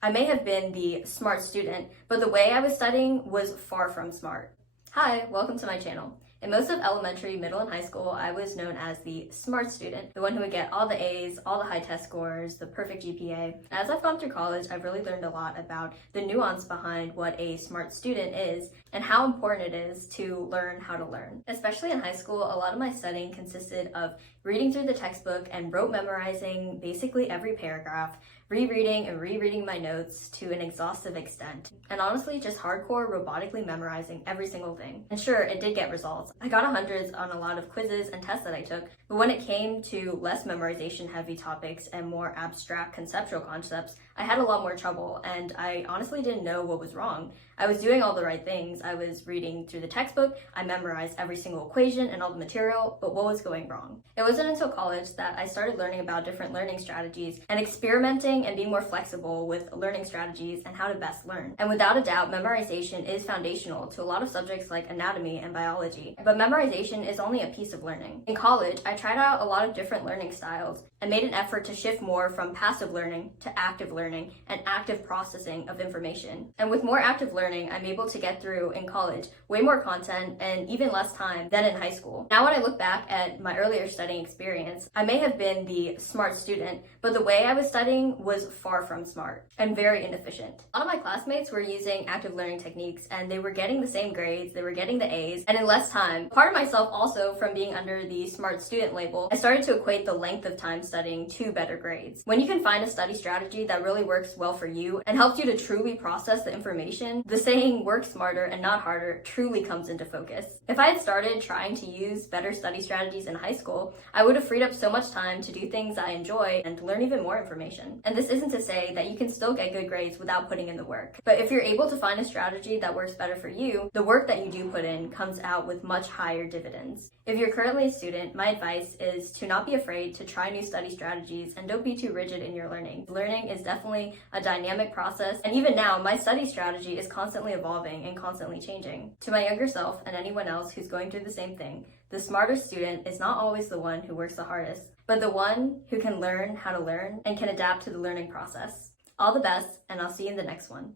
I may have been the smart student, but the way I was studying was far from smart. Hi, welcome to my channel. In most of elementary, middle, and high school, I was known as the smart student, the one who would get all the A's, all the high test scores, the perfect GPA. As I've gone through college, I've really learned a lot about the nuance behind what a smart student is and how important it is to learn how to learn. Especially in high school, a lot of my studying consisted of reading through the textbook and rote memorizing basically every paragraph, rereading and rereading my notes to an exhaustive extent, and honestly just hardcore robotically memorizing every single thing. And sure, it did get results. I got 100s on a lot of quizzes and tests that I took, but when it came to less memorization heavy topics and more abstract conceptual concepts, I had a lot more trouble, and I honestly didn't know what was wrong. I was doing all the right things. I was reading through the textbook, I memorized every single equation and all the material, but what was going wrong? It wasn't until college that I started learning about different learning strategies and experimenting and being more flexible with learning strategies and how to best learn. And without a doubt, memorization is foundational to a lot of subjects like anatomy and biology, but memorization is only a piece of learning. In college, I tried out a lot of different learning styles and made an effort to shift more from passive learning to active learning and active processing of information. And with more active learning, I'm able to get through in college way more content and even less time than in high school. Now when I look back at my earlier studying experience, I may have been the smart student, but the way I was studying was far from smart and very inefficient. A lot of my classmates were using active learning techniques and they were getting the same grades, they were getting the A's, and in less time. Part of myself also, from being under the smart student label, I started to equate the length of time studying to better grades. When you can find a study strategy that really works well for you and helps you to truly process the information, the saying work smarter and not harder truly comes into focus. If I had started trying to use better study strategies in high school, I would have freed up so much time to do things I enjoy and to learn even more information. And this isn't to say that you can still get good grades without putting in the work. But if you're able to find a strategy that works better for you, the work that you do put in comes out with much higher dividends. If you're currently a student, my advice is to not be afraid to try new study strategies and don't be too rigid in your learning. Learning is definitely a dynamic process, and even now, my study strategy is constantly evolving and constantly changing. To my younger self and anyone else who's going through the same thing, the smarter student is not always the one who works the hardest, but the one who can learn how to learn and can adapt to the learning process. All the best, and I'll see you in the next one.